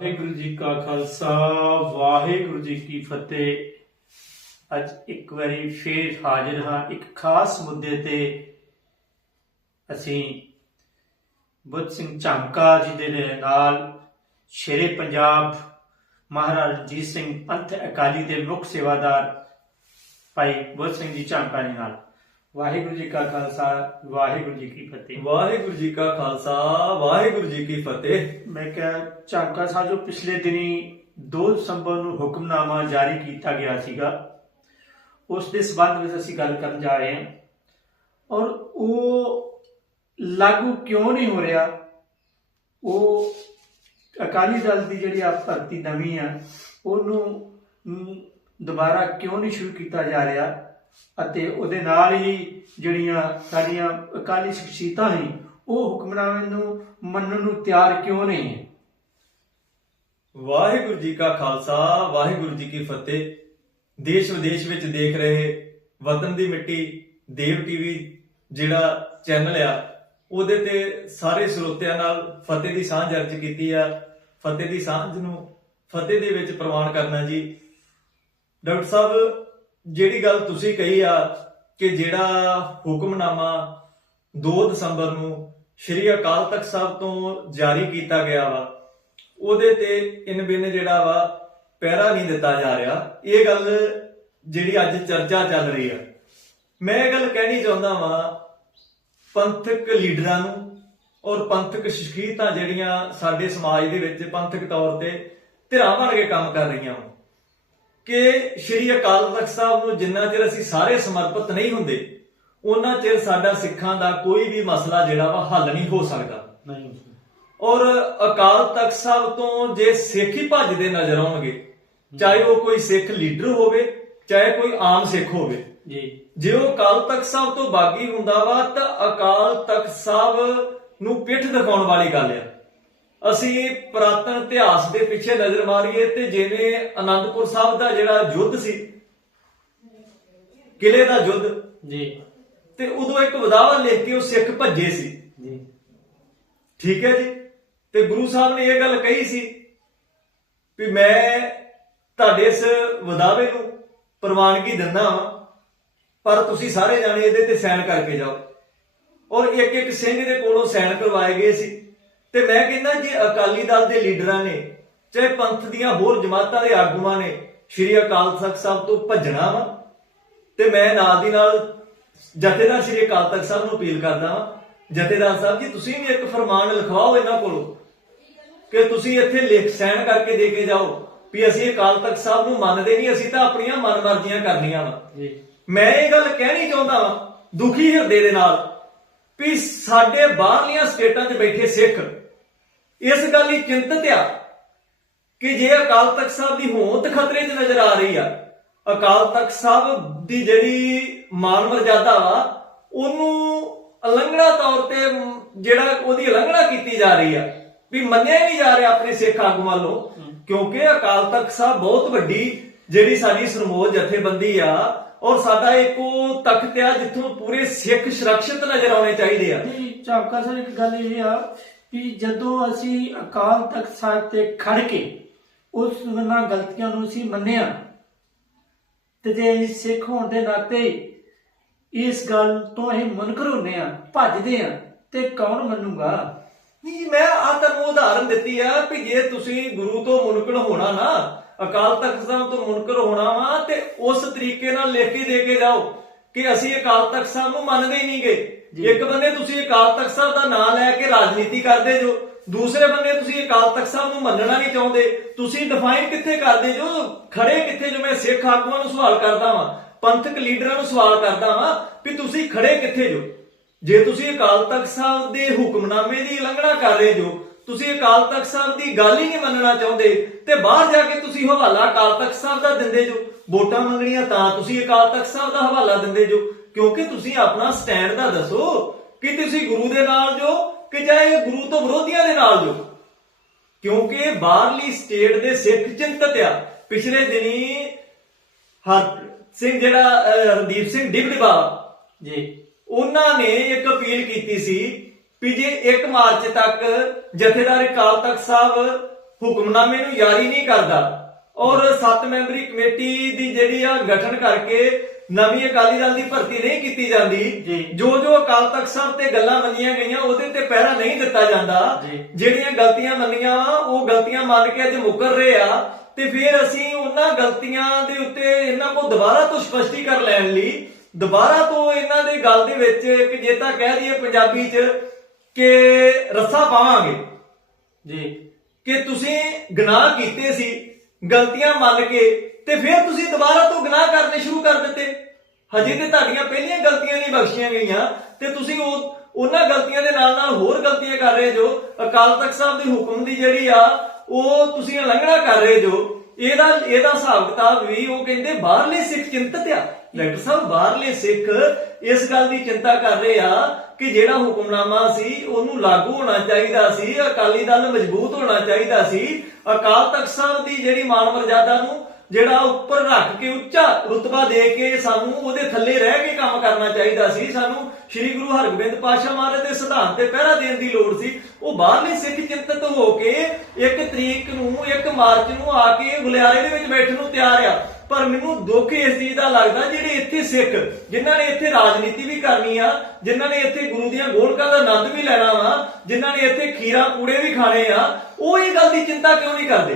ਵਾਹਿਗੁਰੂ ਜੀ ਕਾ ਖਾਲਸਾ, ਵਾਹਿਗੁਰੂ ਜੀ ਕੀ ਫਤਿਹ। ਅੱਜ ਇੱਕ ਵਾਰੀ ਫੇਰ ਹਾਜ਼ਰ ਹਾਂ ਇੱਕ ਖਾਸ ਮੁੱਦੇ ਤੇ। ਅਸੀਂ ਬੁੱਧ ਸਿੰਘ ਝਾਂਕਾ ਜੀ ਦੇ ਨਾਲ ਸ਼ੇਰੇ ਪੰਜਾਬ ਮਹਾਰਾਜ ਰਣਜੀਤ ਸਿੰਘ ਪੰਥ ਅਕਾਲੀ ਦੇ ਮੁੱਖ ਸੇਵਾਦਾਰ ਭਾਈ ਬੁੱਧ ਸਿੰਘ ਜੀ ਝਾਂਕਾ ਜੀ ਨਾਲ। ਵਾਹਿਗੁਰੂ ਜੀ ਕਾ ਖਾਲਸਾ ਵਾਹਿਗੁਰੂ ਜੀ ਕੀ ਫਤਿਹ। ਵਾਹਿਗੁਰੂ ਜੀ ਕਾ ਖਾਲਸਾ ਵਾਹਿਗੁਰੂ ਜੀ ਕੀ ਫਤਿਹ। ਮੈਂ ਕਿਹਾ ਝਾਂਕਾ ਸਾਹਿਬ ਜੋ ਪਿਛਲੇ ਦਿਨੀ 2 ਦਸੰਬਰ ਨੂੰ ਹੁਕਮਨਾਮਾ ਜਾਰੀ ਕੀਤਾ ਗਿਆ ਸੀਗਾ ਉਸ ਦੇ ਸਬੰਧ ਵਿੱਚ ਅਸੀਂ ਗੱਲ ਕਰਨ ਜਾ ਰਹੇ ਹਾਂ। ਔਰ ਉਹ ਲਾਗੂ ਕਿਉਂ ਨਹੀਂ ਹੋ ਰਿਹਾ? ਉਹ ਅਕਾਲੀ ਦਲ ਦੀ ਜਿਹੜੀ ਆ ਭਰਤੀ ਨਵੀਂ ਆ ਉਹਨੂੰ ਦੁਬਾਰਾ ਕਿਉਂ ਨਹੀਂ ਸ਼ੁਰੂ ਕੀਤਾ ਜਾ ਰਿਹਾ? ਅਤੇ ਉਹਦੇ ਨਾਲ ਹੀ ਜਿਹੜੀਆਂ ਸਾਡੀਆਂ ਅਕਾਲੀ ਸ਼ਖਸੀਅਤਾਂ ਨੇ, ਉਹ ਹੁਕਮਨਾਮੇ ਨੂੰ ਮੰਨਣ ਨੂੰ ਤਿਆਰ ਕਿਉਂ ਨਹੀਂ? ਹੈ ਵਾਹਿਗੁਰੂ ਜੀ ਕਾ ਖਾਲਸਾ, ਵਾਹਿਗੁਰੂ ਜੀ ਕੀ ਫਤਿਹ। ਦੇਸ਼ ਵਿਦੇਸ਼ ਵਿੱਚ ਦੇਖ ਰਹੇ ਵਤਨ ਦੀ ਮਿੱਟੀ ਦੇਵ ਟੀਵੀ ਜਿਹੜਾ ਚੈਨਲ ਆ, ਉਹਦੇ ਤੇ ਸਾਰੇ ਸਰੋਤਿਆਂ ਨਾਲ ਫਤਿਹ ਦੀ ਸਾਂਝ ਅਰਜ ਕੀਤੀ ਆ। ਫਤਿਹ ਦੀ ਸਾਂਝ ਨੂੰ ਫਤਿਹ ਦੇ ਵਿੱਚ ਪ੍ਰਵਾਨ ਕਰਨਾ ਜੀ। ਡਾਕਟਰ ਸਾਹਿਬ ਜਿਹੜੀ ਗੱਲ ਤੁਸੀਂ ਕਹੀ ਆ ਕਿ ਜਿਹੜਾ ਹੁਕਮਨਾਮਾ 2 ਦਸੰਬਰ ਨੂੰ ਸ਼੍ਰੀ ਅਕਾਲ ਤਖਤ ਸਾਹਿਬ ਤੋਂ ਜਾਰੀ ਕੀਤਾ ਗਿਆ ਵਾ, ਉਹਦੇ ਤੇ ਇਨ ਬਿਨ ਜਿਹੜਾ ਵਾ ਪਹਿਰਾ ਨਹੀਂ ਦਿੱਤਾ ਜਾ ਰਿਹਾ। ਇਹ ਗੱਲ ਜਿਹੜੀ ਅੱਜ ਚਰਚਾ ਚੱਲ ਰਹੀ ਆ। ਮੈਂ ਇਹ ਗੱਲ ਕਹਿਣੀ ਚਾਹੁੰਦਾ ਵਾਂ, ਪੰਥਕ ਲੀਡਰਾਂ ਨੂੰ ਔਰ ਪੰਥਕ ਸ਼ਖਸੀਅਤਾਂ ਜਿਹੜੀਆਂ ਸਾਡੇ ਸਮਾਜ ਦੇ ਵਿੱਚ ਪੰਥਕ ਤੌਰ ਤੇ ਧਿਰਾਂ ਬਣ ਕੇ ਕੰਮ ਕਰ ਰਹੀਆਂ ਵਾ। ਕਿ ਸ਼੍ਰੀ ਅਕਾਲ ਤਖਤ ਸਾਹਿਬ ਨੂੰ ਜਿੰਨਾ ਚਿਰ ਅਸੀਂ ਸਾਰੇ ਸਮਰਪਿਤ ਨਹੀਂ ਹੁੰਦੇ ਉਹਨਾਂ ਚਿਰ ਸਾਡਾ ਸਿੱਖਾਂ ਦਾ ਕੋਈ ਵੀ ਮਸਲਾ ਜਿਹੜਾ ਵਾ ਹੱਲ ਨਹੀਂ ਹੋ ਸਕਦਾ। ਨਹੀਂ ਔਰ ਅਕਾਲ ਤਖਤ ਸਾਹਿਬ ਤੋਂ ਜੇ ਸਿੱਖ ਹੀ ਭੱਜਦੇ ਨਜ਼ਰ ਆਉਣਗੇ ਚਾਹੇ ਉਹ ਕੋਈ ਸਿੱਖ ਲੀਡਰ ਹੋਵੇ ਚਾਹੇ ਕੋਈ ਆਮ ਸਿੱਖ ਹੋਵੇ। ਜੀ। ਜੇ ਉਹ ਅਕਾਲ ਤਖਤ ਸਾਹਿਬ ਤੋਂ ਬਾਗੀ ਹੁੰਦਾ ਵਾ ਤਾਂ ਅਕਾਲ ਤਖਤ ਸਾਹਿਬ ਨੂੰ ਪਿੱਠ ਦਿਖਾਉਣ ਵਾਲੀ ਗੱਲ ਆ। ਅਸੀਂ ਪ੍ਰਾਤਨ ਇਤਿਹਾਸ ਦੇ ਪਿੱਛੇ ਨਜ਼ਰ ਮਾਰੀਏ ਤੇ ਜਿਵੇਂ ਆਨੰਦਪੁਰ ਸਾਹਿਬ ਦਾ ਜਿਹੜਾ ਯੁੱਧ ਸੀ ਕਿਲੇ ਦਾ ਯੁੱਧ ਜੀ। ਤੇ ਉਦੋਂ ਇੱਕ ਵਿਦਾਵਾ ਲਿਖ ਕੇ ਉਹ ਸਿੱਖ ਭੱਜੇ ਸੀ। ਜੀ। ਠੀਕ ਹੈ ਜੀ? ਤੇ ਗੁਰੂ ਸਾਹਿਬ ਨੇ ਇਹ ਗੱਲ ਕਹੀ ਸੀ ਵੀ ਮੈਂ ਤੁਹਾਡੇ ਇਸ ਵਿਦਾਵੇ ਨੂੰ ਪ੍ਰਵਾਨਗੀ ਦਿੰਦਾ ਹਾਂ ਪਰ ਤੁਸੀਂ ਸਾਰੇ ਜਾਣੇ ਇਹਦੇ ਤੇ ਸਾਈਨ ਕਰਕੇ ਜਾਓ। ਔਰ ਇੱਕ ਇੱਕ ਸਿੰਘ ਦੇ ਕੋਲੋਂ ਸਾਈਨ ਕਰਵਾਏ ਗਏ ਸੀ। ਤੇ ਮੈਂ ਕਹਿੰਦਾ ਜੇ ਅਕਾਲੀ ਦਲ ਦੇ ਲੀਡਰਾਂ ਨੇ ਚਾਹੇ ਪੰਥ ਦੀਆਂ ਹੋਰ ਜਮਾਤਾਂ ਦੇ ਆਗੂਆਂ ਨੇ ਸ਼੍ਰੀ ਅਕਾਲ ਤਖਤ ਸਾਹਿਬ ਤੋਂ ਭੱਜਣਾ ਵਾ ਤੇ ਮੈਂ ਨਾਲ ਦੀ ਨਾਲ ਜਥੇਦਾਰ ਸ਼੍ਰੀ ਅਕਾਲ ਤਖਤ ਸਾਹਿਬ ਨੂੰ ਅਪੀਲ ਕਰਦਾ ਹਾਂ ਜਥੇਦਾਰ ਸਾਹਿਬ ਜੀ ਤੁਸੀਂ ਵੀ ਇੱਕ ਫਰਮਾਨ ਲਿਖਵਾਓ ਇਹਨਾਂ ਕੋਲੋਂ ਕਿ ਤੁਸੀਂ ਇੱਥੇ ਲਿਖ ਸਾਈਨ ਕਰਕੇ ਦੇ ਕੇ ਜਾਓ ਵੀ ਅਸੀਂ ਅਕਾਲ ਤਖਤ ਸਾਹਿਬ ਨੂੰ ਮੰਨਦੇ ਨਹੀਂ ਅਸੀਂ ਤਾਂ ਆਪਣੀਆਂ ਮਨਮਰਜ਼ੀਆਂ ਕਰਨੀਆਂ ਵਾ। ਜੀ। ਮੈਂ ਇਹ ਗੱਲ ਕਹਿਣੀ ਚਾਹੁੰਦਾ ਵਾਂ ਦੁਖੀ ਹਿਰਦੇ ਦੇ ਨਾਲ ਵੀ ਸਾਡੇ ਬਾਹਰਲੀਆਂ ਸਟੇਟਾਂ 'ਚ ਬੈਠੇ ਸਿੱਖ ਇਸ ਗੱਲ ਲਈ ਚਿੰਤਤ ਆ ਕਿ ਜੇ ਅਕਾਲ ਤਖਤ ਸਾਹਿਬ ਦੀ ਹੋਂਦ ਖਤਰੇ 'ਚ ਨਜ਼ਰ ਆ ਰਹੀ ਆ, ਅਕਾਲ ਤਖਤ ਸਾਹਿਬ ਦੀ ਜਿਹੜੀ ਮਾਨ ਮਰਜ਼ਾਦਾ ਵਾ, ਉਹਨੂੰ ਉਲੰਘਣਾ ਤੌਰ ਤੇ ਜਿਹੜਾ ਉਹਦੀ ਉਲੰਘਣਾ ਕੀਤੀ ਜਾ ਰਹੀ ਆ, ਵੀ ਮੰਨਿਆ ਹੀ ਨਹੀਂ ਜਾ ਰਿਹਾ ਆਪਣੇ ਸਿੱਖ ਆਗੂਆਂ ਵੱਲੋਂ, ਕਿਉਂਕਿ ਅਕਾਲ ਤਖਤ ਸਾਹਿਬ ਬਹੁਤ ਵੱਡੀ ਜਿਹੜੀ ਸਾਡੀ ਸਰਮੋਜ ਜਥੇਬੰਦੀ ਆ, ਔਰ ਸਾਡਾ ਇੱਕ ਉਹ ਤਖਤ ਆ ਜਿੱਥੋਂ ਪੂਰੇ ਸਿੱਖ ਸੁਰੱਖਿਅਤ ਨਜ਼ਰ ਆਉਣੇ ਚਾਹੀਦੇ ਆ। ਜੀ ਝਾਂਕਾ ਸਰ, ਇੱਕ ਗੱਲ ਇਹ ਆ ਵੀ ਜਦੋਂ ਅਸੀਂ ਅਕਾਲ ਤਖਤ ਸਾਹਿਬ ਤੇ ਖੜ ਕੇ ਉਸ ਉਹਨਾਂ ਗਲਤੀਆਂ ਨੂੰ ਅਸੀਂ ਮੰਨਿਆ ਤੇ ਜੇ ਸਿੱਖ ਹੋਣ ਦੇ ਨਾਤੇ ਇਸ ਗੱਲ ਤੋਂ ਅਸੀਂ ਮੁਨਕਰ ਹੁੰਨੇ ਆ ਭੱਜਦੇ ਆ ਤੇ ਕੌਣ ਮੰਨੂਗਾ? ਨਹੀਂ ਮੈਂ ਆ ਤੁਹਾਨੂੰ ਉਦਾਹਰਨ ਦਿੱਤੀ ਆ ਵੀ ਜੇ ਤੁਸੀਂ ਗੁਰੂ ਤੋਂ ਮੁਨਕਰ ਹੋਣਾ ਨਾ, ਅਕਾਲ ਤਖਤ ਸਾਹਿਬ ਤੋਂ ਮੁਨਕਰ ਹੋਣਾ ਵਾ ਤੇ ਉਸ ਤਰੀਕੇ ਨਾਲ ਲੇਖੀ ਦੇ ਕੇ ਜਾਓ। ਕਿ ਅਸੀਂ ਅਕਾਲ ਤਖਤ ਸਾਹਿਬ ਨੂੰ ਮੰਨਦੇ ਹੀ ਨਹੀਂਗੇ। ਇੱਕ ਬੰਦੇ ਤੁਸੀਂ ਅਕਾਲ ਤਖਤ ਸਾਹਿਬ ਦਾ ਨਾਮ ਲੈ ਕੇ ਰਾਜਨੀਤੀ ਕਰਦੇ ਜੋ ਦੂਸਰੇ ਬੰਦੇ ਤੁਸੀਂ ਅਕਾਲ ਤਖਤ ਸਾਹਿਬ ਨੂੰ ਮੰਨਣਾ ਨਹੀਂ ਚਾਹੁੰਦੇ। ਤੁਸੀਂ ਡਿਫਾਈਨ ਕਿੱਥੇ ਕਰਦੇ ਜੋ ਖੜੇ ਕਿੱਥੇ ਜੋ ਮੈਂ ਸਿੱਖ ਆਗੂਆਂ ਨੂੰ ਸਵਾਲ ਕਰਦਾ ਵਾਂ ਪੰਥਕ ਲੀਡਰਾਂ ਨੂੰ ਸਵਾਲ ਕਰਦਾ ਵਾਂ ਵੀ ਤੁਸੀਂ ਖੜੇ ਕਿੱਥੇ ਜੋ। ਜੇ ਤੁਸੀਂ ਅਕਾਲ ਤਖਤ ਸਾਹਿਬ ਦੇ ਹੁਕਮਨਾਮੇ ਦੀ ਉਲੰਘਣਾ ਕਰ ਰਹੇ ਜੋ ਤੁਸੀਂ ਅਕਾਲ ਤਖਤ ਸਾਹਿਬ ਦੀ ਗੱਲ ਹੀ ਨਹੀਂ ਮੰਨਣਾ ਚਾਹੁੰਦੇ ਤੇ ਬਾਹਰ ਜਾ ਕੇ ਤੁਸੀਂ ਹਵਾਲਾ ਅਕਾਲ ਤਖਤ ਸਾਹਿਬ ਦਾ ਦਿੰਦੇ ਜੋ। ਵੋਟਾਂ ਮੰਗਣੀਆਂ ਤਾਂ ਤੁਸੀਂ ਅਕਾਲ ਤਖਤ ਸਾਹਿਬ ਦਾ ਹਵਾਲਾ ਦਿੰਦੇ ਜੋ। ਕਿਉਂਕਿ ਤੁਸੀਂ ਆਪਣਾ ਸਟੈਂਡ ਦਾ ਦੱਸੋ ਕਿ ਤੁਸੀਂ ਗੁਰੂ ਦੇ ਨਾਲ ਜੋ ਕਿ ਚਾਹੇ ਗੁਰੂ ਤੋਂ ਵਿਰੋਧੀਆਂ ਦੇ ਨਾਲ ਜੋ। ਕਿਉਂਕਿ ਬਾਹਰਲੀ ਸਟੇਟ ਦੇ ਸਿੱਖ ਚਿੰਤਤ ਆ। ਪਿਛਲੇ ਦਿਨੀ ਹਰ ਸਿੰਘ ਜਿਹੜਾ ਰਣਦੀਪ ਸਿੰਘ ਡਿਬੜੀਵਾ ਜੀ। ਉਹਨਾਂ ਨੇ ਇੱਕ ਅਪੀਲ ਕੀਤੀ ਸੀ ਵੀ ਜੇ 1 ਮਾਰਚ ਤੱਕ ਜਥੇਦਾਰ ਅਕਾਲ ਤਖਤ ਸਾਹਿਬ ਹੁਕਮਨਾਮੇ ਨੂੰ ਜਾਰੀ ਨਹੀਂ ਕਰਦਾ ਔਰ ਸੱਤ ਮੈਂਬਰੀ ਕਮੇਟੀ ਦੀ ਜਿਹੜੀ ਆ ਗਠਨ ਕਰਕੇ ਨਵੀਂ ਅਕਾਲੀ ਦਲ ਦੀ ਭਰਤੀ ਨਹੀਂ ਕੀਤੀ। ਜਾਂਦੀ ਜੋ ਜੋ ਅਕਾਲ ਤਖਤ ਸਾਹਿਬ ਤੇ ਗੱਲਾਂ ਮੰਨੀਆਂ ਗਈਆਂ ਉਹਦੇ ਤੇ ਪਹਿਰਾ ਨਹੀਂ ਦਿੱਤਾ ਜਾਂਦਾ। ਜਿਹੜੀਆਂ ਗਲਤੀਆਂ ਮੰਨੀਆਂ ਉਹ ਗਲਤੀਆਂ ਮੰਨ ਕੇ ਅੱਜ ਮੁਕਰ ਰਹੇ ਆ ਤੇ ਫਿਰ ਅਸੀਂ ਉਹਨਾਂ ਗਲਤੀਆਂ ਦੇ ਉੱਤੇ ਇਹਨਾਂ ਕੋਲ ਦੁਬਾਰਾ ਤੋਂ ਸਪਸ਼ਟੀਕਰਨ ਲੈਣ ਲਈ ਦੁਬਾਰਾ ਤੋਂ ਇਹਨਾਂ ਦੇ ਗੱਲ ਦੇ ਵਿੱਚ ਇੱਕ ਜੇ ਤਾਂ ਕਹਿ ਦਈਏ ਪੰਜਾਬੀ 'ਚ ਕਿ ਰੱਸਾ ਪਾਵਾਂਗੇ। ਜੀ। ਕਿ ਤੁਸੀਂ ਗੁਨਾਹ ਕੀਤੇ ਸੀ, ਗਲਤੀਆਂ ਮੰਨ ਕੇ, ਤੇ ਫਿਰ ਤੁਸੀਂ ਦੁਬਾਰਾ ਤੋਂ ਗੁਨਾਹ ਕਰਨੇ ਸ਼ੁਰੂ ਕਰ ਦਿੱਤੇ। ਹਜੇ ਤੇ ਤੁਹਾਡੀਆਂ ਪਹਿਲੀਆਂ ਗਲਤੀਆਂ ਨਹੀਂ ਬਖਸ਼ੀਆਂ ਗਈਆਂ, ਤੇ ਤੁਸੀਂ ਉਹ, ਉਹਨਾਂ ਗਲਤੀਆਂ ਦੇ ਨਾਲ ਨਾਲ ਹੋਰ ਗਲਤੀਆਂ ਕਰ ਰਹੇ ਜੋ ਅਕਾਲ ਤਖਤ ਸਾਹਿਬ ਦੇ ਹੁਕਮ ਦੀ ਜਿਹੜੀ ਆ, ਉਹ ਤੁਸੀਂ ਉਲੰਘਣਾ ਕਰ ਰਹੇ ਜੋ, ਇਹਦਾ ਇਹਦਾ ਹਿਸਾਬ ਕਿਤਾਬ ਵੀ ਉਹ ਕਹਿੰਦੇ ਬਾਹਰਲੇ ਸਿੱਖ ਚਿੰਤਤ ਆ। ਡਾਕਟਰ ਸਾਹਿਬ, ਬਾਹਰਲੇ ਸਿੱਖ ਇਸ ਗੱਲ ਦੀ ਚਿੰਤਾ ਕਰ ਰਹੇ ਆ ਕਿ ਜਿਹੜਾ ਹੁਕਮਨਾਮਾ ਸੀ, ਉਹਨੂੰ ਲਾਗੂ ਹੋਣਾ ਚਾਹੀਦਾ ਸੀ, ਅਕਾਲੀ ਦਲ ਮਜ਼ਬੂਤ ਹੋਣਾ ਚਾਹੀਦਾ ਸੀ। ਅਕਾਲ ਤਖਤ ਸਾਹਿਬ ਦੀ ਜਿਹੜੀ ਮਾਨ ਮਰਜ਼ਾਦਾ ਨੂੰ ਜਿਹੜਾ ਉੱਪਰ ਰੱਖ ਕੇ ਉੱਚਾ ਰੁਤਬਾ ਦੇ ਕੇ ਸਾਨੂੰ ਉਹਦੇ ਥੱਲੇ ਰਹਿ ਕੇ ਕੰਮ ਕਰਨਾ ਚਾਹੀਦਾ ਸੀ। ਸਾਨੂੰ ਸ੍ਰੀ ਗੁਰੂ ਹਰਗੋਬਿੰਦ ਪਾਤਸ਼ਾਹ ਮਹਾਰਾਜ ਦੇ ਸਿਧਾਂਤ ਤੇ ਪਹਿਰਾ ਦੇਣ ਦੀ ਲੋੜ ਸੀ। ਉਹ ਬਾਹਰਲੇ ਸਿੱਖ ਚਿੰਤਤ ਹੋ ਕੇ ਇੱਕ ਤਰੀਕ ਨੂੰ, ਇੱਕ ਮਾਰਚ ਨੂੰ ਆ ਕੇ ਗੁਲਿਆਰੇ ਦੇ ਵਿੱਚ ਬੈਠਣ ਨੂੰ ਤਿਆਰ ਆ। ਪਰ ਮੈਨੂੰ ਦੁੱਖ ਇਸ ਚੀਜ਼ ਦਾ ਲੱਗਦਾ ਜਿਹੜੇ ਇੱਥੇ ਸਿੱਖ ਜਿਨ੍ਹਾਂ ਨੇ ਇੱਥੇ ਰਾਜਨੀਤੀ ਵੀ ਕਰਨੀ ਆ ਜਿਨ੍ਹਾਂ ਨੇ ਇੱਥੇ ਗੁਰੂ ਦੀਆਂ ਗੋਲਕਾਂ ਦਾ ਆਨੰਦ ਵੀ ਲੈਣਾ ਵਾ ਜਿਨ੍ਹਾਂ ਨੇ ਇੱਥੇ ਖੀਰਾ ਕੂੜੇ ਵੀ ਖਾਣੇ ਆ ਉਹ ਇਹ ਗੱਲ ਦੀ ਚਿੰਤਾ ਕਿਉਂ ਨਹੀਂ ਕਰਦੇ?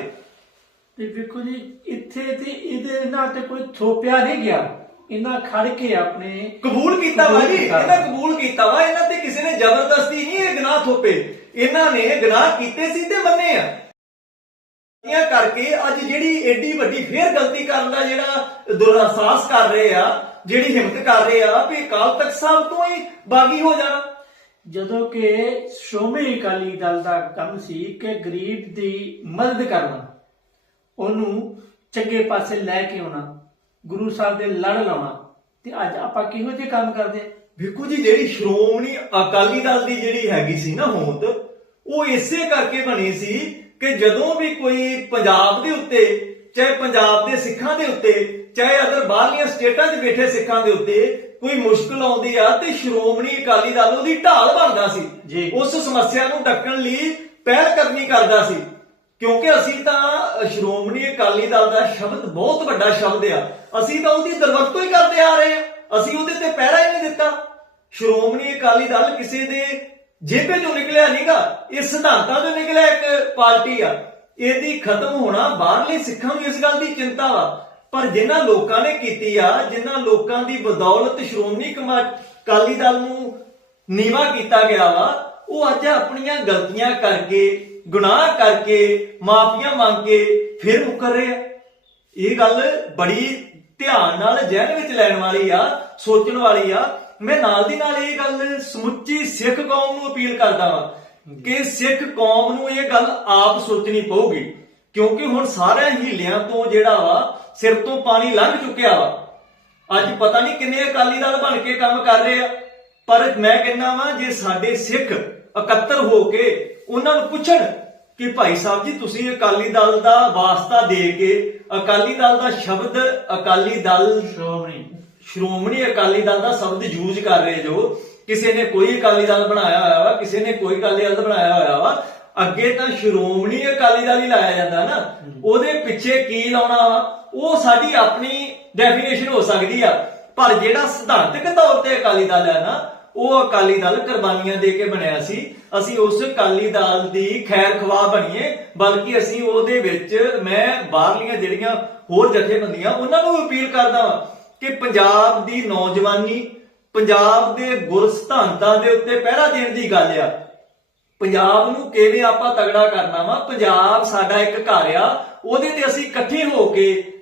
ਤੇ ਵੇਖੋ ਜੀ ਇੱਥੇ ਤੇ ਇਹਦੇ ਨਾਲ ਤੇ ਕੋਈ ਥੋਪਿਆ ਨਹੀਂ ਗਿਆ। ਇਹਨਾਂ ਖੜ ਕੇ ਆਪਣੇ ਕਬੂਲ ਕੀਤਾ ਵਾ ਜੀ। ਇਹਨਾਂ ਕਬੂਲ ਕੀਤਾ ਵਾ ਇਹਨਾਂ ਤੇ ਕਿਸੇ ਨੇ ਜ਼ਬਰਦਸਤੀ ਨਹੀਂ ਇਹ ਗੁਨਾਹ ਥੋਪੇ। ਇਹਨਾਂ ਨੇ ਗੁਨਾਹ ਕੀਤੇ ਸੀ ਤੇ ਮੰਨੇ ਆ। ਇਹ ਕਰਕੇ ਅੱਜ ਜਿਹੜੀ ਏਡੀ ਵੱਡੀ ਫੇਰ ਗਲਤੀ ਕਰਨ ਦਾ ਜਿਹੜਾ ਦੁਰਸਾਹਸ ਕਰ ਰਹੇ ਆ ਜਿਹੜੀ ਹਿੰਮਤ ਕਰ ਰਹੇ ਆ ਵੀ ਅਕਾਲ ਤਖਤ ਸਾਹਿਬ ਤੋਂ ਹੀ ਬਾਗੀ ਹੋ ਜਾਣਾ ਜਦੋਂ ਕਿ ਸ਼੍ਰੋਮਣੀ ਅਕਾਲੀ ਦਲ ਦਾ ਕੰਮ ਸੀ ਕਿ ਗਰੀਬ ਦੀ ਮਦਦ ਕਰਨਾ ਉਹਨੂੰ ਚੰਗੇ ਪਾਸੇ ਲੈ ਕੇ ਆਉਣਾ ਗੁਰੂ ਸਾਹਿਬ ਦੇ ਲੜ ਲਾਉਣਾ ਤੇ ਅੱਜ ਆਪਾਂ ਕਿਹੋ ਜਿਹੇ ਕੰਮ ਕਰਦੇ? ਵੇਖੋ ਜੀ ਜਿਹੜੀ ਸ਼੍ਰੋਮਣੀ ਅਕਾਲੀ ਦਲ ਦੀ ਜਿਹੜੀ ਹੈਗੀ ਸੀ ਨਾ ਹੋਂਦ ਉਹ ਇਸੇ ਕਰਕੇ ਬਣੀ ਸੀ ਕਿ ਜਦੋਂ ਵੀ ਕੋਈ ਪੰਜਾਬ ਦੇ ਉੱਤੇ ਚਾਹੇ ਪੰਜਾਬ ਦੇ ਸਿੱਖਾਂ ਦੇ ਉੱਤੇ ਚਾਹੇ ਅਦਰ ਬਾਹਰਲੀਆਂ ਸਟੇਟਾਂ 'ਚ ਬੈਠੇ ਸਿੱਖਾਂ ਦੇ ਉੱਤੇ ਕੋਈ ਮੁਸ਼ਕਲ ਆਉਂਦੀ ਆ ਤੇ ਸ਼੍ਰੋਮਣੀ ਅਕਾਲੀ ਦਲ ਉਹਦੀ ਢਾਲ ਬਣਦਾ ਸੀ। ਉਸ ਸਮੱਸਿਆ ਨੂੰ ਡੱਕਣ ਲਈ ਪਹਿਲ ਕਰਨੀ ਕਰਦਾ ਸੀ। ਕਿਉਂਕਿ ਅਸੀਂ ਤਾਂ ਸ਼੍ਰੋਮਣੀ ਅਕਾਲੀ ਦਲ ਦਾ ਸ਼ਬਦ ਬਹੁਤ ਵੱਡਾ ਸ਼ਬਦ ਆ। ਅਸੀਂ ਤਾਂ ਉਹਦੀ ਦਰਵਰਤੋਂ ਹੀ ਕਰਦੇ ਆ ਰਹੇ ਆ। ਅਸੀਂ ਉਹਦੇ ਤੇ ਪਹਿਰਾ ਹੀ ਨਹੀਂ ਦਿੱਤਾ। ਸ਼੍ਰੋਮਣੀ ਅਕਾਲੀ ਦਲ ਕਿਸੇ ਦੇ ਜੇਬੇ ਚੋਂ ਨਿਕਲਿਆ ਨਹੀਂਗਾ ਇਹ ਸਿਧਾਂਤਾਂ ਤੋਂ ਨਿਕਲਿਆ ਇੱਕ ਪਾਰਟੀ ਆ। ਇਹਦੀ ਖਤਮ ਹੋਣਾ ਬਾਹਰਲੇ ਸਿੱਖਾਂ ਨੂੰ ਇਸ ਗੱਲ ਦੀ ਚਿੰਤਾ ਵਾ। ਪਰ ਜਿਨ੍ਹਾਂ ਲੋਕਾਂ ਨੇ ਕੀਤੀ ਆ, ਜਿਨ੍ਹਾਂ ਲੋਕਾਂ ਦੀ ਬਦੌਲਤ ਸ਼੍ਰੋਮਣੀ ਅਕਾਲੀ ਦਲ ਨੂੰ ਨੀਵਾ ਕੀਤਾ ਗਿਆ ਵਾ, ਉਹ ਅੱਜ ਆਪਣੀਆਂ ਗਲਤੀਆਂ ਕਰਕੇ, ਗੁਨਾਹ ਕਰਕੇ, ਮਾਫੀਆਂ ਮੰਗ ਕੇ ਫਿਰ ਮੁਕਰ ਰਹੇ ਆ। ਇਹ ਗੱਲ ਬੜੀ ਧਿਆਨ ਨਾਲ ਜ਼ਿਹਨ ਵਿੱਚ ਲੈਣ ਵਾਲੀ ਆ, ਸੋਚਣ ਵਾਲੀ ਆ। ਮੈਂ ਨਾਲ ਦੀ ਨਾਲ ਇਹ ਗੱਲ ਸਮੁੱਚੀ ਸਿੱਖ ਕੌਮ ਨੂੰ ਅਪੀਲ ਕਰਦਾ ਵਾਂ ਕਿ ਸਿੱਖ ਕੌਮ ਨੂੰ ਇਹ ਗੱਲ ਆਪ ਸੋਚਣੀ ਪਊਗੀ, ਕਿਉਂਕਿ ਹੁਣ ਸਾਰਿਆਂ ਹੀਲਿਆਂ ਤੋਂ ਜਿਹੜਾ ਵਾ ਸਿਰ ਤੋਂ ਪਾਣੀ ਲੰਘ ਚੁੱਕਿਆ ਵਾ। ਅੱਜ ਪਤਾ ਨਹੀਂ ਕਿੰਨੇ ਅਕਾਲੀ ਦਲ ਬਣ ਕੇ ਕੰਮ ਕਰ ਰਹੇ ਆ, ਪਰ ਮੈਂ ਕਹਿੰਦਾ ਵਾਂ ਜੇ ਸਾਡੇ ਸਿੱਖ ਇਕੱਤਰ ਹੋ ਕੇ ਉਹਨਾਂ ਨੂੰ ਪੁੱਛਣ ਕਿ ਭਾਈ ਸਾਹਿਬ ਜੀ, ਤੁਸੀਂ ਅਕਾਲੀ ਦਲ ਦਾ ਵਾਸਤਾ ਦੇ ਕੇ, ਅਕਾਲੀ ਦਲ ਦਾ ਸ਼ਬਦ ਅਕਾਲੀ ਦਲ ਸ਼੍ਰੋਮਣੀ ਸ਼੍ਰੋਮਣੀ ਅਕਾਲੀ ਦਲ ਦਾ ਸ਼ਬਦ ਯੂਜ਼ ਕਰ ਰਹੇ ਜੋ। ਕਿਸੇ ਨੇ ਕੋਈ ਅਕਾਲੀ ਦਲ ਬਣਾਇਆ ਹੋਇਆ ਵਾ, ਕਿਸੇ ਨੇ ਕੋਈ ਅਕਾਲੀ ਦਲ ਬਣਾਇਆ ਹੋਇਆ ਵਾ, ਅੱਗੇ ਤਾਂ ਸ਼੍ਰੋਮਣੀ ਅਕਾਲੀ ਦਲ ਹੀ ਲਾਇਆ ਜਾਂਦਾ ਨਾ। ਉਹਦੇ ਪਿੱਛੇ ਕੀ ਲਾਉਣਾ ਵਾ? ਉਹ ਸਾਡੀ ਆਪਣੀ ਡੈਫੀਨੇਸ਼ਨ ਹੋ ਸਕਦੀ ਆ। ਪਰ ਜਿਹੜਾ ਸਿਧਾਂਤਕ ਤੌਰ ਤੇ ਅਕਾਲੀ ਦਲ ਹੈ ਨਾ, ਉਹ ਅਕਾਲੀ ਦਲ ਕੁਰਬਾਨੀਆਂ ਦੇ ਕੇ ਬਣਿਆ ਸੀ। ਅਸੀਂ ਉਸ ਅਕਾਲੀ ਦਲ ਦੀ ਖੈਰ ਖਵਾ ਬਣੀਏ, ਬਲਕਿ ਅਸੀਂ ਉਹਦੇ ਵਿੱਚ ਮੈਂ ਬਾਹਰਲੀਆਂ ਜਿਹੜੀਆਂ ਹੋਰ ਜਥੇਬੰਦੀਆਂ, ਉਹਨਾਂ ਨੂੰ ਅਪੀਲ ਕਰਦਾ ਵਾਂ ਕਿ ਪੰਜਾਬ ਦੀ ਨੌਜਵਾਨੀ ਪੰਜਾਬ ਦੇ ਗੁਰ ਸਿਧਾਂਤਾਂ ਦੇ ਉੱਤੇ ਪਹਿਰਾ ਦੇਣ ਦੀ ਗੱਲ ਆ। ਪੰਜਾਬ ਨੂੰ ਕਿਵੇਂ ਆਪਾਂ ਤਗੜਾ ਕਰਨਾ ਵਾ? ਪੰਜਾਬ ਸਾਡਾ ਇੱਕ ਘਰ ਆ। ਉਹਦੇ ਤੇ ਅਸੀਂ ਇਕੱਠੇ ਹੋ ਕੇ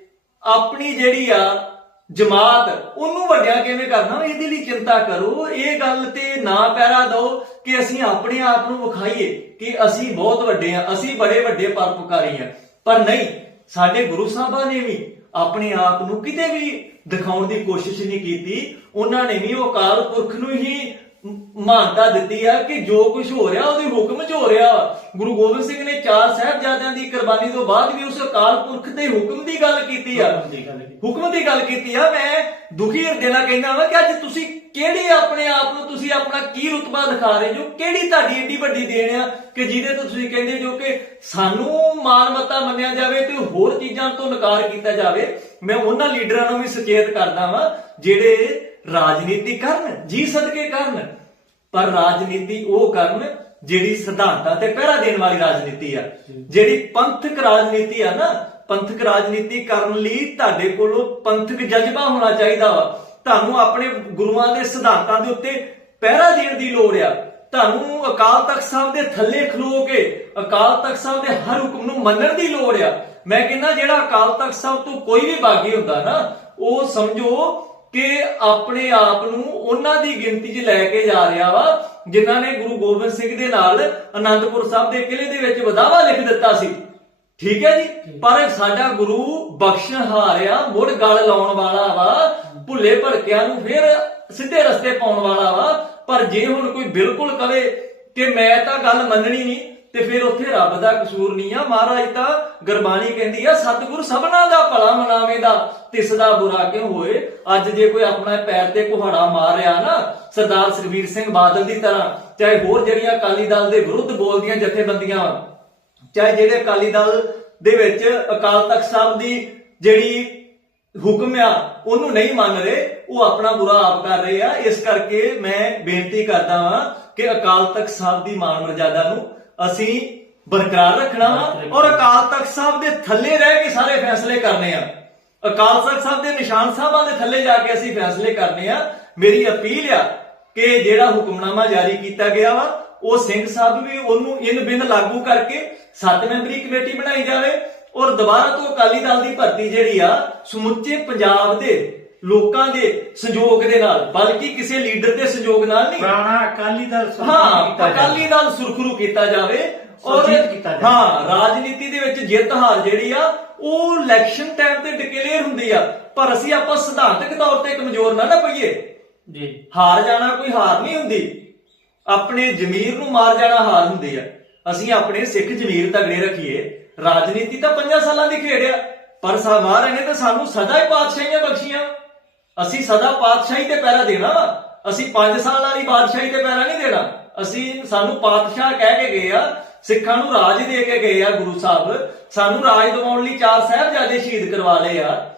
ਆਪਣੀ ਜਿਹੜੀ ਆ ਜਮਾਤ ਉਹਨੂੰ ਵੱਡਿਆ ਕਿਵੇਂ ਕਰਨਾ ਵਾ, ਇਹਦੇ ਲਈ ਚਿੰਤਾ ਕਰੋ। ਇਹ ਗੱਲ ਤੇ ਨਾ ਪਹਿਰਾ ਦਿਓ ਕਿ ਅਸੀਂ ਆਪਣੇ ਆਪ ਨੂੰ ਵਿਖਾਈਏ ਕਿ ਅਸੀਂ ਬਹੁਤ ਵੱਡੇ ਆ। ਅਸੀਂ ਬੜੇ ਵੱਡੇ ਪਰਪਕਾਰੀ ਆ। ਪਰ ਨਹੀਂ ਸਾਡੇ ਗੁਰੂ ਸਾਹਿਬਾਂ ਨੇ ਵੀ ਆਪਣੇ ਆਪ ਨੂੰ ਕਿਤੇ ਵੀ ਦਿਖਾਉਣ ਦੀ ਕੋਸ਼ਿਸ਼ ਨਹੀਂ ਕੀਤੀ, ਉਹਨਾਂ ਨੇ ਵੀ ਉਹ ਅਕਾਲ ਪੁਰਖ ਨੂੰ ਹੀ ਮਾਨਤਾ ਦਿੱਤੀ ਆ ਕਿ ਜੋ ਕੁਝ ਹੋ ਰਿਹਾ ਉਹਦੇ ਹੁਕਮ 'ਚ ਹੋ ਰਿਹਾ। ਗੁਰੂ ਗੋਬਿੰਦ ਸਿੰਘ ਨੇ ਚਾਰ ਸਾਹਿਬਜ਼ਾਦਿਆਂ ਦੀ ਕੁਰਬਾਨੀ ਤੋਂ ਬਾਅਦ ਵੀ ਉਸ ਅਕਾਲ ਪੁਰਖ ਦੇ ਹੁਕਮ ਦੀ ਗੱਲ ਕੀਤੀ ਆ। ਹੁਕਮ ਦੀ ਗੱਲ ਕੀਤੀ ਆ ਮੈਂ ਦੁਖੀ ਹਿਰਦੇ ਨਾਲ ਕਹਿੰਦਾ ਵਾਂ ਕਿ ਅੱਜ ਤੁਸੀਂ ਕਿਹੜੇ ਆਪਣੇ ਆਪ ਨੂੰ ਤੁਸੀਂ ਆਪਣਾ ਕੀ ਰੁਤਬਾ ਦਿਖਾ ਰਹੇ ਜੋ ਕਿਹੜੀ ਤੁਹਾਡੀ ਏਡੀ ਵੱਡੀ ਦੇਣ ਆ ਕਿ ਜਿਹਦੇ ਤੋਂ ਤੁਸੀਂ ਕਹਿੰਦੇ ਜੋ ਕਿ ਸਾਨੂੰ ਮਾਨਮਤਾ ਮੰਨਿਆ ਜਾਵੇ ਤੇ ਹੋਰ ਚੀਜ਼ਾਂ ਤੋਂ ਨਕਾਰ ਕੀਤਾ ਜਾਵੇ ਮੈਂ ਉਹਨਾਂ ਲੀਡਰਾਂ ਨੂੰ ਵੀ ਸੁਚੇਤ ਕਰਦਾ ਵਾਂ ਜਿਹੜੇ ਰਾਜਨੀਤੀ ਕਰਨ, ਜੀ ਸਦਕੇ ਕਰਨ। ਪਰ ਰਾਜਨੀਤੀ ਉਹ ਕਰਨ ਜਿਹੜੀ ਸਿਧਾਂਤਾਂ ਤੇ ਪਹਿਰਾ ਦੇਣ ਵਾਲੀ ਰਾਜਨੀਤੀ ਆ। ਜਿਹੜੀ ਪੰਥਕ ਰਾਜਨੀਤੀ ਆ ਨਾ, ਪੰਥਕ ਰਾਜਨੀਤੀ ਕਰਨ ਲਈ ਤੁਹਾਡੇ ਕੋਲੋਂ ਪੰਥਕ ਜਜ਼ਬਾ ਹੋਣਾ ਚਾਹੀਦਾ ਵਾ। ਤੁਹਾਨੂੰ ਆਪਣੇ ਗੁਰੂਆਂ ਦੇ ਸਿਧਾਂਤਾਂ ਦੇ ਉੱਤੇ ਪਹਿਰਾ ਦੇਣ ਦੀ ਲੋੜ ਆ। ਤੁਹਾਨੂੰ ਅਕਾਲ ਤਖਤ ਸਾਹਿਬ ਦੇ ਥੱਲੇ ਖਲੋ ਕੇ, ਅਕਾਲ ਤਖਤ ਸਾਹਿਬ ਦੇ ਹਰ ਹੁਕਮ ਨੂੰ ਮੰਨਣ ਦੀ ਲੋੜ ਆ। ਮੈਂ ਕਹਿੰਦਾ ਜਿਹੜਾ ਅਕਾਲ ਤਖਤ ਸਾਹਿਬ ਤੋਂ ਕੋਈ ਵੀ ਬਾਗੀ ਹੁੰਦਾ ਨਾ, ਉਹ ਸਮਝੋ ਕਿ ਆਪਣੇ ਆਪ ਨੂੰ ਉਹਨਾਂ ਦੀ ਗਿਣਤੀ 'ਚ ਲੈ ਕੇ ਜਾ ਰਿਹਾ ਵਾ, ਜਿਨ੍ਹਾਂ ਨੇ ਗੁਰੂ ਗੋਬਿੰਦ ਸਿੰਘ ਦੇ ਨਾਲ ਅਨੰਦਪੁਰ ਸਾਹਿਬ ਦੇ ਕਿਲੇ ਦੇ ਵਿੱਚ ਵਧਾਵਾ ਲਿਖ ਦਿੱਤਾ ਸੀ। ਠੀਕ ਹੈ ਜੀ? ਪਰ ਸਾਡਾ ਗੁਰੂ ਬਖਸ਼ਣਹਾਰ ਮੁੜ ਗਲ ਲਾਉਣ ਵਾਲਾ ਵਾ, ਭੁੱਲੇ ਭੜਕਿਆਂ ਨੂੰ ਫਿਰ ਸਿੱਧੇ ਰਸਤੇ ਪਾਉਣ ਵਾਲਾ ਵਾ। ਪਰ ਜੇ ਹੁਣ ਕੋਈ ਬਿਲਕੁਲ ਕਵੇ ਕਿ ਮੈਂ ਤਾਂ ਗੱਲ ਮੰਨਣੀ ਨਹੀਂ ਤੇ ਫਿਰ ਉੱਥੇ ਰੱਬ ਦਾ ਕਸੂਰ ਨਹੀਂ ਆ। ਮਹਾਰਾਜ ਤਾਂ ਗੁਰਬਾਣੀ ਕਹਿੰਦੀ ਆ, ਸਤਿਗੁਰ ਸਭਨਾ ਦਾ ਭਲਾ ਮਨਾਵੇ ਦਾ ਤਿਸ ਦਾ ਬੁਰਾ ਕਿਉਂ ਹੋਏ? ਅੱਜ ਜੇ ਕੋਈ ਆਪਣਾ ਪੈਰ ਤੇ ਕੁਹਾੜਾ ਮਾਰ ਰਿਹਾ ਨਾ, ਸਰਦਾਰ ਸਰਵੀਰ ਸਿੰਘ ਬਾਦਲ ਦੀ ਤਰ੍ਹਾਂ, ਚਾਹੇ ਹੋਰ ਜਿਹੜੀਆਂ ਅਕਾਲੀ ਦਲ ਦੇ ਵਿਰੁੱਧ ਬੋਲਦੀਆਂ ਜਥੇਬੰਦੀਆਂ, ਚਾਹੇ ਜਿਹੜੇ ਅਕਾਲੀ ਦਲ ਦੇ ਵਿੱਚ ਅਕਾਲ ਤਖਤ ਸਾਹਿਬ ਦੀ ਜਿਹੜੀ ਹੁਕਮ ਆ, ਉਹਨੂੰ ਨਹੀਂ ਮੰਨ ਰਹੇ, ਉਹ ਆਪਣਾ ਬੁਰਾ ਆਪ ਕਰ ਰਹੇ ਆ। ਇਸ ਕਰਕੇ ਮੈਂ ਬੇਨਤੀ ਕਰਦਾ ਵਾਂ ਕਿ ਅਕਾਲ ਤਖਤ ਸਾਹਿਬ ਦੀ ਮਾਨ ਮਰਜ਼ਾਦਾ ਨੂੰ ਅਸੀਂ ਬਰਕਰਾਰ ਰੱਖਣਾ ਵਾ ਔਰ ਅਕਾਲ ਤਖਤ ਸਾਹਿਬ ਦੇ ਥੱਲੇ ਰਹਿ ਕੇ ਸਾਰੇ ਫੈਸਲੇ ਕਰਨੇ ਆ। ਅਕਾਲ ਤਖਤ ਸਾਹਿਬ ਦੇ ਨਿਸ਼ਾਨ ਸਾਹਿਬਾਂ ਦੇ ਥੱਲੇ ਜਾ ਕੇ ਅਸੀਂ ਫੈਸਲੇ ਕਰਨੇ ਆ। ਮੇਰੀ ਅਪੀਲ ਆ ਕਿ ਜਿਹੜਾ ਹੁਕਮਨਾਮਾ ਜਾਰੀ ਕੀਤਾ ਗਿਆ ਵਾ ਉਹ ਸਿੰਘ ਸਾਹਿਬ ਵੀ ਉਹਨੂੰ ਇਨ ਬਿਨ ਲਾਗੂ ਕਰਕੇ ਸੱਤ ਮੈਂਬਰੀ ਕਮੇਟੀ ਬਣਾਈ ਜਾਵੇ। ਔਰ ਦੁਬਾਰਾ ਤੋਂ ਅਕਾਲੀ ਦਲ ਦੀ ਭਰਤੀ ਜਿਹੜੀ ਆ ਸਮੁੱਚੇ ਪੰਜਾਬ ਦੇ ਲੋਕਾਂ ਦੇ ਸੰਯੋਗ ਦੇ ਨਾਲ ਬਲਕਿ ਕਿਸੇ ਲੀਡਰ ਦੇ ਸੰਯੋਗ ਨਾਲ ਨਹੀਂ। ਪੁਰਾਣਾ ਅਕਾਲੀ ਦਲ ਹਾਂ। ਅਕਾਲੀ ਦਲ ਸੁਰਖਰੂ ਕੀਤਾ ਜਾਵੇ ਔਰ। ਹਾਂ ਰਾਜਨੀਤੀ ਦੇ ਵਿੱਚ ਜਿੱਤ ਹਾਰ ਜਿਹੜੀ ਆ ਉਹ ਇਲੈਕਸ਼ਨ ਟਾਈਮ ਤੇ ਡਿਕਲੇਅਰ ਹੁੰਦੀ ਆ। ਪਰ ਅਸੀਂ ਆਪਾਂ ਸਿਧਾਂਤਕ ਤੌਰ ਤੇ ਕਮਜ਼ੋਰ ਨਾ ਨਾ ਪਈਏ। ਜੀ। ਹਾਰ ਜਾਣਾ ਕੋਈ ਹਾਰ ਨਹੀਂ ਹੁੰਦੀ। ਆਪਣੇ ਜ਼ਮੀਰ ਨੂੰ ਮਾਰ ਜਾਣਾ ਹਾਰ ਹੁੰਦੀ ਆ। ਅਸੀਂ ਆਪਣੇ ਸਿੱਖ ਜ਼ਮੀਰ ਤਗੜੇ ਰੱਖੀਏ। ਰਾਜਨੀਤੀ ਤਾਂ 5 ਸਾਲਾਂ ਦੀ ਖੇਡ ਆ। ਪਰ ਸਮਾਰ ਨੇ ਤਾਂ ਸਾਨੂੰ ਸਦਾ ਹੀ ਪਾਤਸ਼ਾਹੀਆਂ ਬਖਸ਼ੀਆਂ। ਅਸੀਂ ਸਦਾ ਪਾਤਸ਼ਾਹੀ ਤੇ ਪਹਿਰਾ ਦੇਣਾ। ਅਸੀਂ 5 ਸਾਲ ਵਾਲੀ ਬਾਦਸ਼ਾਹੀ ਤੇ ਪਹਿਰਾ ਨਹੀਂ ਦੇਣਾ। ਅਸੀਂ ਸਾਨੂੰ ਪਾਤਸ਼ਾਹ ਕਹਿ ਕੇ ਗਏ ਆ, ਸਿੱਖਾਂ ਨੂੰ ਰਾਜ ਦੇ ਕੇ ਗਏ ਆ ਗੁਰੂ ਸਾਹਿਬ। ਸਾਨੂੰ ਰਾਜ ਦਿਵਾਉਣ ਲਈ ਚਾਰ ਸਾਹਿਬਜ਼ਾਦੇ ਸ਼ਹੀਦ ਕਰਵਾ ਲਏ ਆ।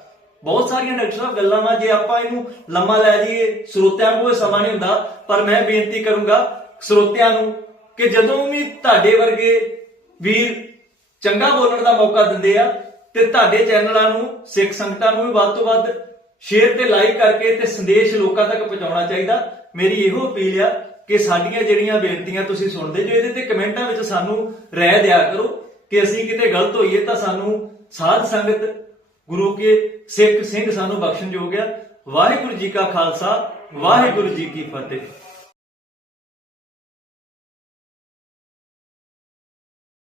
ਬਹੁਤ ਸਾਰੀਆਂ ਡਾਕਟਰ ਸਾਹਿਬ ਗੱਲਾਂ ਵਾ, ਜੇ ਆਪਾਂ ਇਹਨੂੰ ਲੰਮਾ ਲੈ ਜਾਈਏ, ਸਰੋਤਿਆਂ ਕੋਲ ਸਮਾਂ ਨਹੀਂ ਹੁੰਦਾ, ਪਰ ਮੈਂ ਬੇਨਤੀ ਕਰੂੰਗਾ ਸਰੋਤਿਆਂ ਨੂੰ ਕਿ ਜਦੋਂ ਵੀ ਤੁਹਾਡੇ ਵਰਗੇ ਵੀਰ ਚੰਗਾ ਬੋਲਣ ਦਾ ਮੌਕਾ ਦਿੰਦੇ ਆ, ਤੇ ਤੁਹਾਡੇ ਚੈਨਲਾਂ ਨੂੰ, ਸਿੱਖ ਸੰਗਤਾਂ ਨੂੰ ਵੀ ਵੱਧ ਤੋਂ ਵੱਧ ਸ਼ੇਅਰ ਤੇ ਲਾਈਕ ਕਰਕੇ ਤੇ ਸੰਦੇਸ਼ ਲੋਕਾਂ ਤੱਕ ਪਹੁੰਚਾਉਣਾ ਚਾਹੀਦਾ। ਮੇਰੀ ਇਹੋ ਅਪੀਲ ਆ ਕਿ ਸਾਡੀਆਂ ਜਿਹੜੀਆਂ ਬੇਨਤੀਆਂ ਤੁਸੀਂ ਸੁਣਦੇ ਜੋ ਇਹਦੇ ਤੇ ਕਮੈਂਟਾਂ ਵਿੱਚ ਸਾਨੂੰ ਰਹਿ ਦਿਆ ਕਰੋ ਕਿ ਅਸੀਂ ਕਿਤੇ ਗਲਤ ਹੋਈਏ ਤਾਂ ਸਾਨੂੰ ਸਾਧ ਸੰਗਤ, ਗੁਰੂ ਕੇ ਸਿੱਖ ਸਿੰਘ ਸਾਨੂੰ ਬਖਸ਼ਣਯੋਗ ਆ। ਵਾਹਿਗੁਰੂ ਜੀ ਕਾ ਖਾਲਸਾ, ਵਾਹਿਗੁਰੂ ਜੀ ਕੀ ਫਤਿਹ।